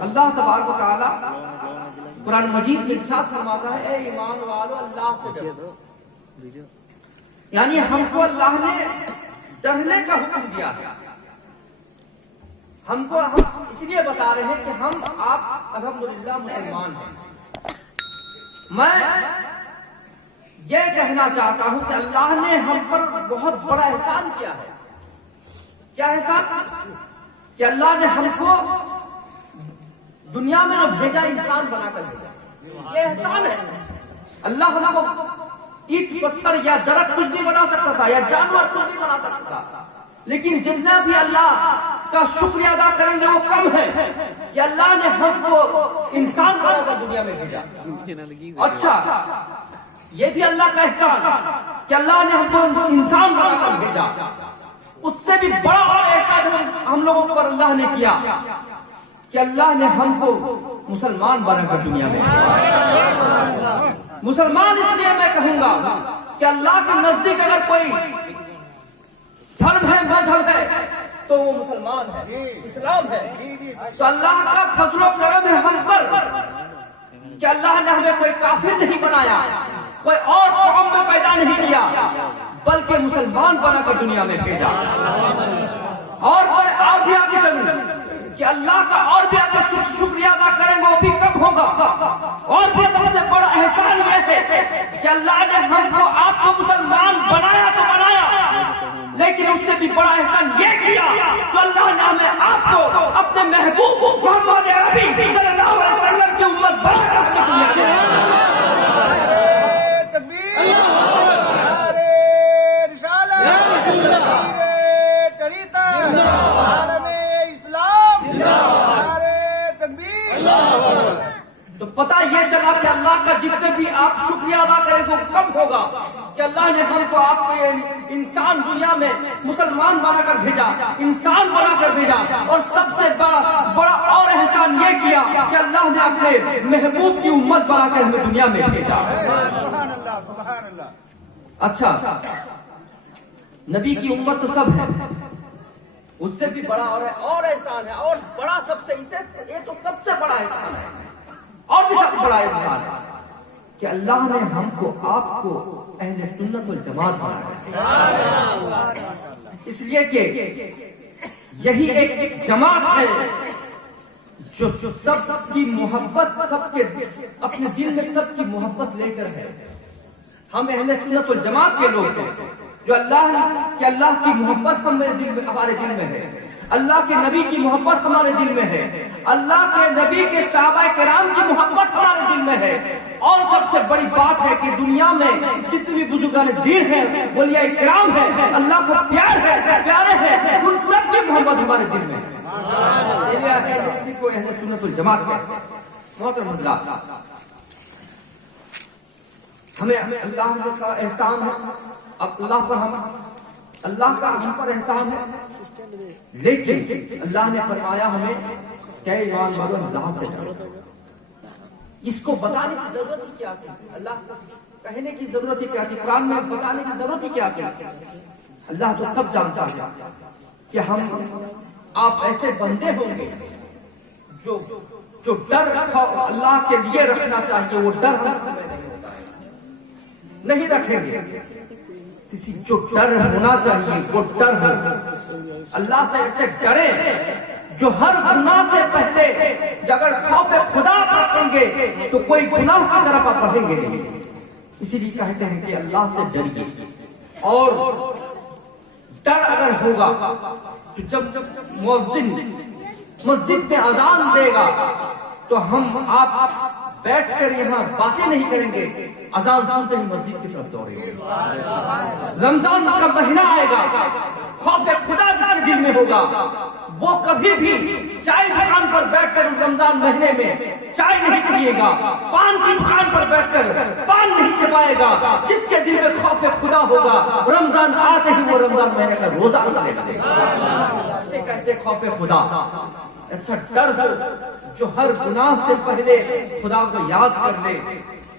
اللہ تبارک و تعالی قرآن مجید میں ارشاد فرماتا ہے، اے ایمان والو اللہ سے ڈرو. یعنی ہم کو اللہ نے ڈرنے کا حکم دیا ہے. ہم اس لیے بتا رہے ہیں کہ ہم آپ الحمدللہ مسلمان ہیں. میں یہ کہنا چاہتا ہوں کہ اللہ نے ہم پر بہت بڑا احسان کیا ہے. کیا احسان؟ کہ اللہ نے ہم کو دنیا میں نہ بھیجا، انسان بنا کر بھیجا. یہ احسان ہے. اللہ ہم کو اینٹ پتھر یا درخت کچھ نہیں بنا سکتا تھا، یا جانور کچھ نہیں بنا سکتا تھا، لیکن جتنا بھی اللہ کا شکریہ ادا کریں گے وہ کم ہے کہ اللہ نے ہم کو انسان بنا کر دنیا میں بھیجا. اچھا، یہ بھی اللہ کا احسان کہ اللہ نے ہم کو انسان بنا کر بھیجا. اس سے بھی بڑا اور احسان ہم لوگوں پر اللہ نے کیا کہ اللہ نے ہم کو مسلمان بنا کر دنیا میں. مسلمان اس لیے میں کہوں گا کہ اللہ کے نزدیک اگر کوئی دھرم ہے، مذہب ہے، تو وہ مسلمان ہے، اسلام ہے. تو اللہ کا فضل و کرم ہے ہم پر کہ اللہ نے ہمیں کوئی کافر نہیں بنایا، کوئی اور قوم میں پیدا نہیں کیا، بلکہ مسلمان بنا کر دنیا میں بھیجا. اور بھی آگے چلوں کہ اللہ کا اور بھی اگر شکریہ ادا کریں گے وہ بھی کم ہوگا. اور بھی سب سے بڑا احسان یہ ہے کہ اللہ نے ہم کو آپ کو مسلمان بنایا تو بنایا، لیکن اس سے بھی بڑا احسان یہ کیا کہ اللہ نے ہمیں آپ کو اپنے محبوب محمد عربی صلی اللہ علیہ وسلم کی امت بنا کر اپنی دنیا سے. تو پتہ یہ چلا کہ اللہ کا جتنے بھی آپ شکریہ ادا کریں وہ کم ہوگا کہ اللہ نے ہم کو آپ کو انسان دنیا میں مسلمان بنا کر بھیجا، انسان بنا کر بھیجا. اور سب سے بڑا اور احسان یہ کیا کہ اللہ نے اپنے محبوب کی امت بنا کر ہمیں دنیا میں بھیجا. اچھا، نبی کی امت تو سب ہے، اس سے بھی بڑا اور احسان ہے، اور بڑا سب سے، اسے یہ تو سب سے بڑا احسان ہے، اور بھی سب سے بڑا احسان ہے کہ اللہ نے ہم کو آپ کو اہل سنت والجماعت بنایا. اس لیے کہ یہی ایک جماعت ہے جو سب کی محبت، سب کے اپنے دل میں سب کی محبت لے کر ہے. ہم اہل سنت والجماعت کے لوگ ہیں جو اللہ کی محبت ہمارے دل میں ہے، اللہ کے نبی کی محبت ہمارے دل میں ہے، اللہ کے نبی کے صحابہ کرام کی محبت ہمارے دل میں ہے. اور سب سے بڑی بات ہے کہ دنیا میں جتنی بزرگان دین ہیں، اولیاء کرام ہیں، اللہ کو پیارے ہیں، ان سب کی محبت ہمارے دل میں ہے. اسی کو اہل سنت والجماعت کہتے ہیں. محترم حضرات، ہمیں اللہ کا احسان ہے، اب اللہ کا ہم پر احسان ہے، لیکن اللہ نے فرمایا ہمیں کہ ایمان والو اللہ سے ڈرو. اس کو بتانے کی ضرورت ہی کیا تھی؟ اللہ کو کہنے کی ضرورت ہی کیا تھی؟ قرآن میں بتانے کی ضرورت ہی کیا تھی؟ اللہ تو سب جانتا ہے کہ آپ ایسے بندے ہوں گے جو ڈر اللہ کے لیے رکھنا چاہیے، وہ ڈر نہیں رکھیں گے. کسی جو ڈر ہونا چاہیے وہ ڈر ہو. اللہ سے ایسے ڈرے جو ہر گناہ سے پہلے اگر خوف خدا رکھیں گے تو کوئی گناہ کی طرف آپ پڑھیں گے نہیں. اسی لیے کہتے ہیں کہ اللہ سے ڈریے. اور ڈر اگر ہوگا تو جب مؤذن مسجد میں اذان دے گا تو ہم آپ بیٹھ کر یہاں باتیں نہیں کریں گے، اذان سنتے ہی مسجد کی طرف دوڑیں گے. رمضان کا مہینہ آئے گا، خوف خدا جس کے دل میں ہوگا وہ کبھی بھی چائے دکان پر بیٹھ کر رمضان مہینے میں چائے نہیں پیے گا، پان کی دکان پر بیٹھ کر پان نہیں چبائے گا. جس کے دل میں خوف خدا ہوگا رمضان آتے ہی وہ رمضان مہینے کا روزہ رکھے گا. اسے کہتے خوف خدا. ایسا ڈر ہو جو ہر گناہ سے پہلے خدا کو یاد کر لے،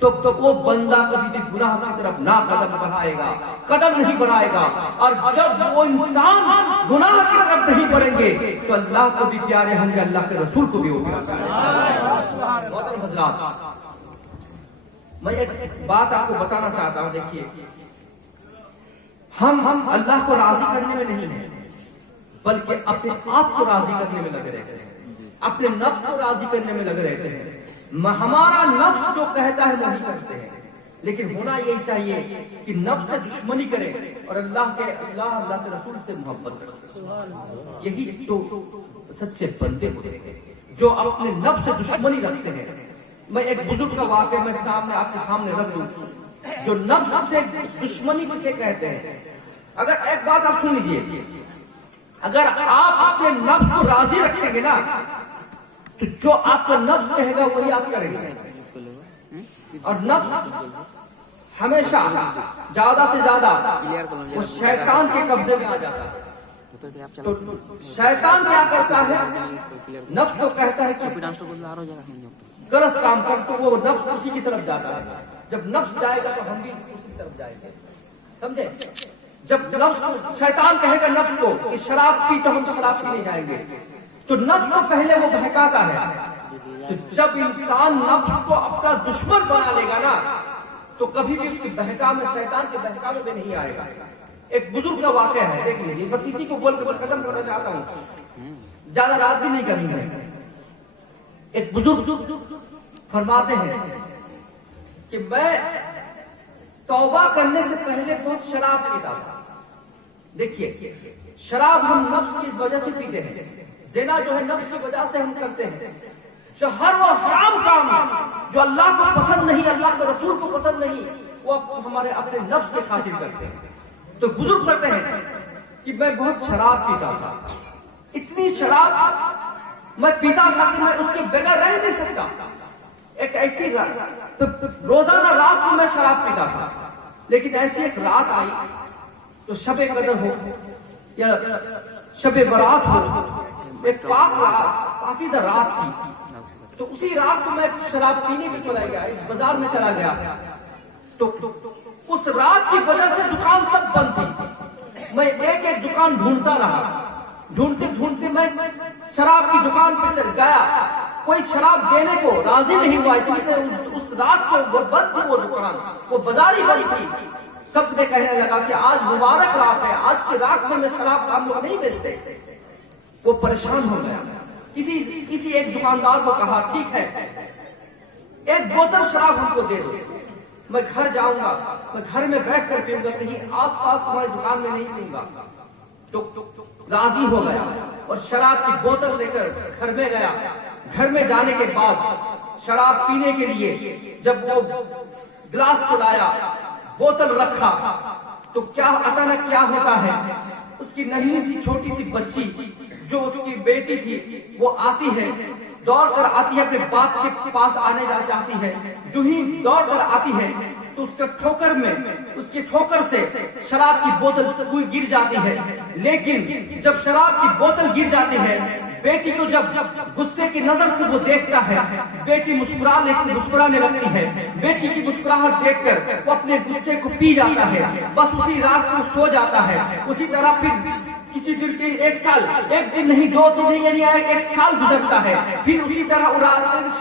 تو وہ بندہ کبھی بھی گناہ کی طرف نہ قدم بڑھائے گا، قدم نہیں بڑھائے گا۔ اور جب وہ انسان گناہ کی طرف نہیں بڑھیں گے تو اللہ کو بھی پیارے ہوں گے، اللہ کے رسول کو بھی وہ پیارے ہوں گے۔ محترم حضرات، میں ایک بات آپ کو بتانا چاہتا ہوں، دیکھیے ہم اللہ کو راضی کرنے میں نہیں ہیں، بلکہ اپنے آپ کو راضی کرنے میں لگے رہتے ہیں، اپنے نفس کو راضی کرنے میں لگے رہتے ہیں۔ ہمارا نفس جو کہتا ہے وہی کرتے ہیں، لیکن ہونا یہی چاہیے کہ نفس سے دشمنی کرے اور اللہ کے رسول سے محبت کرے۔ یہی تو سچے بندے ہوتے ہیں جو اپنے نفس سے دشمنی رکھتے ہیں۔ میں ایک بزرگ کا واقعہ میں سامنے آپ کے سامنے رکھ دوں، جو نفس سے دشمنی کسے کہتے ہیں۔ اگر ایک بات آپ سن لیجیے، اگر آپ اپنے نفس کو راضی رکھیں گے نا تو جو آپ کا نفس کہے گا وہی آپ کریں گے، اور نفس ہمیشہ زیادہ سے زیادہ وہ شیطان کے قبضے میں آ جاتا ہے۔ تو شیطان کیا کرتا ہے، نفس کو کہتا ہے کہ غلط کام کر، تو وہ نفس اسی کی طرف جاتا ہے۔ جب نفس جائے گا تو ہم بھی اسی طرف جائیں گے، سمجھے؟ جب نفس شیطان کہے گا نفس کو کہ شراب پی تو ہم شراب پینے جائیں گے، تو نفس کو پہلے وہ بہکاتا ہے۔ تو جب انسان نفس کو اپنا دشمن بنا لے گا نا تو کبھی بھی اس کی بہکاوے میں، شیطان کے بہکاوے میں نہیں آئے گا۔ ایک بزرگ کا واقعہ ہے، دیکھ لیجیے، بس اسی کو بول کے ختم کرنا چاہتا ہوں، زیادہ رات بھی نہیں کرنی ہے۔ ایک بزرگ فرماتے ہیں کہ میں توبہ کرنے سے پہلے بہت شراب پیتا تھا۔ دیکھیے، شراب ہم نفس کی وجہ سے پیتے ہیں، زنا جو ہے نفس کی وجہ سے ہم کرتے ہیں، جو ہر وہ حرام کام جو اللہ کو پسند نہیں، اللہ کے رسول کو پسند نہیں، وہ ہمارے اپنے نفس کے خاطر کرتے ہیں۔ تو بزرگ کرتے ہیں کہ میں بہت شراب پیتا تھا، اتنی شراب میں پیتا تھا کہ میں اس کے بغیر رہ نہیں سکتا۔ ایک ایسی رات، تو روزانہ رات کو میں شراب پیتا تھا، لیکن ایسی ایک رات آئی تو شب قدر ہو یا شب برات ہو، ایک پاکیزہ رات تھی، تو اسی رات کو میں شراب پینے بھی چلا گیا، بازار میں چلا گیا، تو اس رات کی وجہ سے دکان سب بند تھی۔ میں ایک ایک دکان ڈھونڈتا رہا، ڈھونڈتے ڈھونڈتے میں شراب کی دکان پہ چل گیا، کوئی شراب دینے کو راضی نہیں ہوا، اس لیے اس رات کو وہ بند تھی، وہ دکان، وہ بازار ہی بند تھی۔ سب نے کہنے لگا کہ آج مبارک رات ہے، آج کی رات میں شراب ہم لوگ نہیں بیچتے۔ وہ پریشان ہو گیا، کسی ایک دکاندار کو کہا ٹھیک ہے ایک بوتل شراب ہم کو دے دو، میں گھر جاؤں گا، میں گھر میں بیٹھ کر پیوں گا، کہیں آس پاس تمہاری دکان میں نہیں پیوں گا۔ تو راضی ہو گیا اور شراب کی بوتل لے کر گھر میں گیا۔ گھر میں جانے کے بعد شراب پینے کے لیے جب وہ گلاس کو لایا، بوتل رکھا، تو کیا اچانک کیا ہوتا ہے، اس کی ننھی سی چھوٹی سی بچی جو اس کی بیٹی تھی وہ آتی ہے، دوڑ کر آتی ہے، اپنے باپ کے پاس آنے جاتی ہے، جو ہی دوڑ کر آتی ہے تو اس کے ٹھوکر میں، اس کی ٹھوکر سے شراب کی بوتل گر جاتی ہے۔ لیکن جب شراب کی بوتل گر جاتی ہے، بیٹی کو جب غصے کی نظر سے وہ دیکھتا ہے، بیٹی مسکرانے لگتی ہے، بیٹی کی مسکراہٹ دیکھ کر وہ اپنے غصے کو پی جاتا ہے، بس اسی رات کو سو جاتا ہے۔ اسی طرح پھر کسی دن کے ایک سال، ایک دن نہیں، 2 دن یعنی ایک سال گزرتا ہے، پھر اسی طرح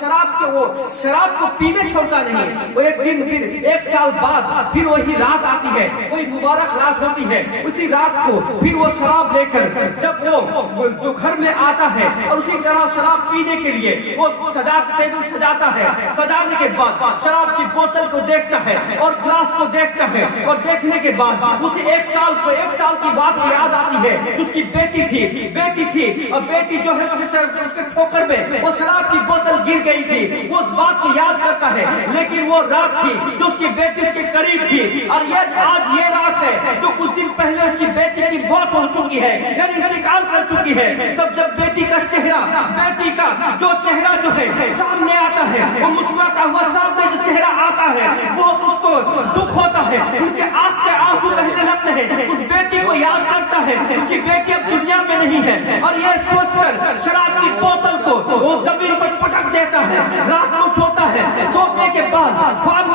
شراب کو پینے چھوڑتا نہیں۔ وہ ایک دن، پھر ایک سال بعد پھر وہی رات آتی ہے، کوئی مبارک رات ہوتی ہے، اسی رات کو پھر وہ شراب لے کر جب وہ گھر میں آتا ہے اور اسی طرح شراب پینے کے لیے وہ ٹیبل سجاتا ہے، سجانے کے بعد شراب کی بوتل کو دیکھتا ہے اور گلاس کو دیکھتا ہے، اور دیکھنے کے بعد اسے ایک سال کی بات یاد آتی ہے، اس کی بیٹی تھی اور بیٹی جو ہے اس کے ٹھوکر میں وہ شراب کی بوتل گر گئی تھی، وہ اس بات کو یاد کرتا ہے، لیکن وہ رات تھی جو اس کی بیٹی کے قریب تھی، اور آج یہ رات ہے جو کچھ دن پہلے اس کی بیٹی کی موت ہو چکی ہے، یعنی انتقال کر چکی ہے۔ تب جب بیٹی کا جو چہرہ جو ہے سامنے آتا ہے، وہ مسکراتا ہوا سامنے جو چہرہ آتا ہے، وہ اس کو دکھ ہوتا ہے، ان کے آنکھ سے آنسو بہنے لگتے ہیں، اس بیٹی کو یاد کرتا ہے، اس کی بیٹی اب دنیا میں نہیں ہے، اور یہ سوچ کر شراب کی بوتل کو وہ زمین پر پٹک دیتا ہے، رات کو سوتا ہے، سونے کے بعد خواب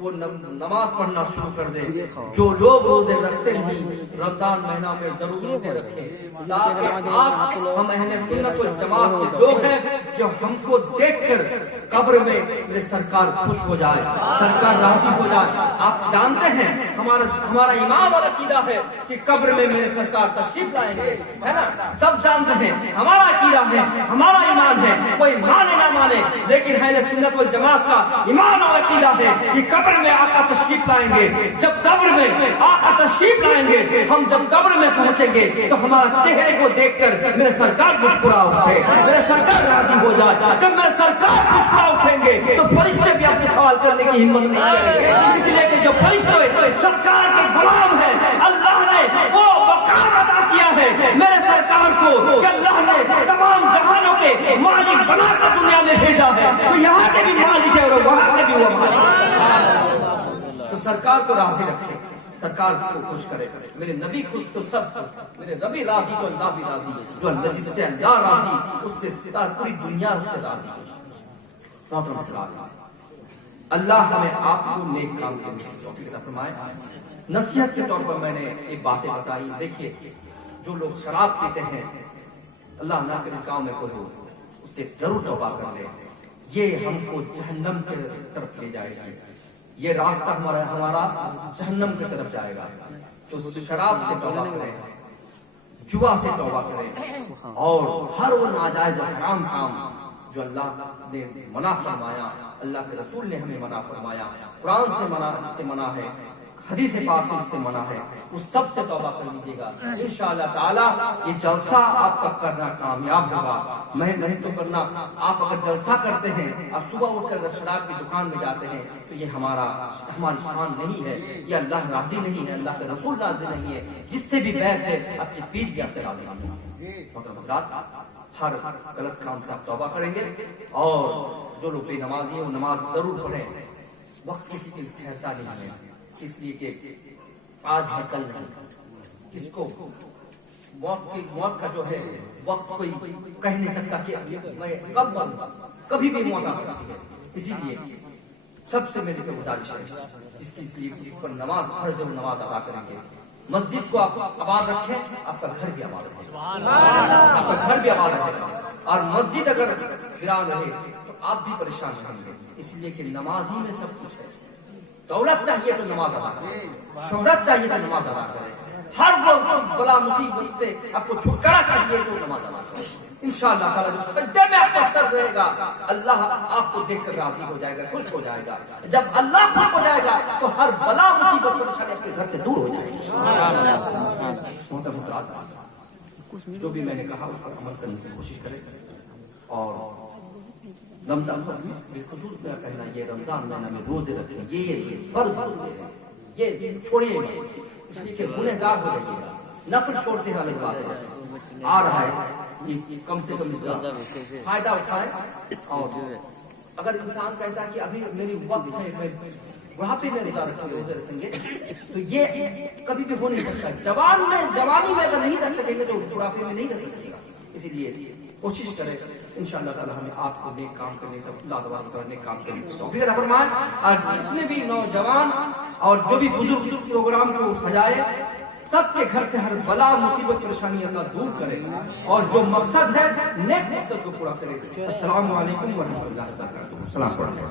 وہ نماز پڑھنا شروع کر دے. جو لوگ روزے رکھتے نہیں رمضان مہینہ میں ضرور روزے رکھیں تاکہ آپ ہم اہل سنت والجماعت کے لوگ ہیں جو ہم کو دیکھ کر قبر میں میرے سرکار خوش ہو جائے, سرکار راضی ہو جائے. آپ جانتے ہیں ہمارا ایمان اور عقیدہ ہے کہ قبر میں میرے سرکار تشریف لائیں گے, ہے نا, سب جانتے ہیں ہمارا عقیدہ ہے, ہمارا ایمان ہے, کوئی مانے نہ مانے, لیکن اہل سنت والجماعت کا ایمان اور عقیدہ ہے کہ قبر میں آقا تشریف لائیں گے. جب قبر میں آقا تشریف لائیں گے, ہم جب قبر میں پہنچیں گے تو ہمارا چہرے کو دیکھ کر میرے سرکار مسکرا اٹھے, میرے سرکار راضی ہو جائے. جب میرے سرکار مسکرا اٹھیں گے تو فرشتے بھی آپ سے سوال کرنے کی ہمت نہیں کریں گے, اس لیے کہ جو فرشتے سرکار کے غلام ہیں, اللہ نے وہ مقام عطا کیا ہے میرے سرکار کو کہ اللہ نے تمام جہانوں کے مالک بنا کر دنیا میں بھیجا ہے. تو یہاں کے بھی مالک ہے اور وہاں کے بھی وہ مالک ہے. تو سرکار کو راضی رکھے, سرکار کو خوش کرے. میرے نبی خوش تو سب خوش, میرے نبی راضی تو اللہ بھی راضی, جو اللہ جس سے اللہ راضی اس سے ستارہ پوری دنیا اس سے راضی. محترم اسلام, اللہ ہمیں آپ کو نیک کام کرنے کی توفیق عطا فرمائے. نصیحت کے طور پر میں نے ایک باتیں بتائی. دیکھیے جو لوگ شراب پیتے ہیں, اللہ نہ کرے گاؤں میں کوئی ہو, اس سے ضرور توبہ کر لے. یہ ہم کو جہنم کی طرف لے جائے گا, یہ راستہ ہمارا جہنم کی طرف جائے گا. تو شراب سے توبہ کریں, جوا سے توبہ کریں, اور ہر وہ ناجائز حرام کام جو اللہ نے منع فرمایا, اللہ کے رسول نے ہمیں منع فرمایا, قرآن سے منع, اس سے منع ہے, حدیث پاک سے اس سے منع ہے, اس سب سے توبہ کر لیجیے گا. انشاءاللہ تعالی یہ جلسہ آپ کا کرنا کامیاب ہوگا. میں نہیں تو کرنا, آپ اگر جلسہ کرتے ہیں, آپ صبح اٹھ کر شراب کی دکان میں جاتے ہیں, تو یہ ہماری شان نہیں ہے, یہ اللہ راضی نہیں ہے, اللہ کے رسول راضی نہیں ہے. جس سے بھی بیعت ہے آپ کی پیر بھی آپ سے راضی نہیں ہے. ہر غلط کام سے آپ توبہ کریں گے. اور جو لوگ بے نمازی ہیں وہ نماز ضرور پڑھیں. وقت کسی کے ٹھہرتا نہیں ہے, اس لیے کہ آج ہے کل نہیں. اس کو موت کا جو ہے وقت کوئی کہہ نہیں سکتا کہ میں کب مروں, کبھی بھی موت آ سکتی ہے. اسی لیے سب سے میری گزارش ہے اس پر نماز فرض اور نماز ادا کریں گے. مسجد کو آپ آباد رکھیں, آپ کا گھر بھی آباد رہے, آپ کا گھر بھی آباد رہے. اور مسجد اگر ویران رہے تو آپ بھی پریشان رہیں گے. اس لیے کہ نماز ہی میں سب کچھ ہے. دولت چاہیے تو نماز ادا کریں, شہرت چاہیے تو نماز ادا کریں, ہر وہ بلا مصیبت سے آپ کو چھٹکارا چاہیے تو نماز ادا کریں. انشاءاللہ تعالی جو سجدے میں آپ کا سر رہے گا, اللہ آپ کو دیکھ کر راضی ہو جائے گا, خوش ہو جائے گا. جب اللہ خوش ہو جائے گا تو ہر بلا مصیبت پریشانی آپ کے گھر سے دور ہو جائے گی. جو بھی میں نے کہا اس پر عمل کرنے کی کوشش کرے. اور رمضان بالخصوص میرا کہنا یہ رمضان مہینہ میں روزے رکھیں, یہ فرض ہے, یہ چھوڑیے مت, اس لیے کہ گنہگار ہو جائیے گا. نفل چھوڑتے ہیں الگ بات ہے, آ رہا ہے کم سے کم اس کا فائدہ اٹھائے. اور اگر انسان کہتا ہے کہ ابھی میری وقت ہے, وہاں پہ میں روزے رکھیں گے, تو یہ کبھی بھی ہو نہیں سکتا. جوانی میں اگر نہیں رکھ سکیں گے تو بڑھاپے میں نہیں رکھ سکے گا. اسی لیے کوشش کریں. انشاءاللہ تعالی ہمیں آپ کو نیک کام کرنے کا, اللہ کرنے کام کرنے کی توفیق عطا فرمائے. اور جتنے بھی نوجوان اور جو بھی بزرگ اس پروگرام کو سجائے, سب کے گھر سے ہر بلا مصیبت پریشانی اللہ دور کرے, اور جو مقصد ہے نیک مقصد کو پورا کرے. السلام علیکم ورحمۃ اللہ وبرکاتہ. السلام علیکم.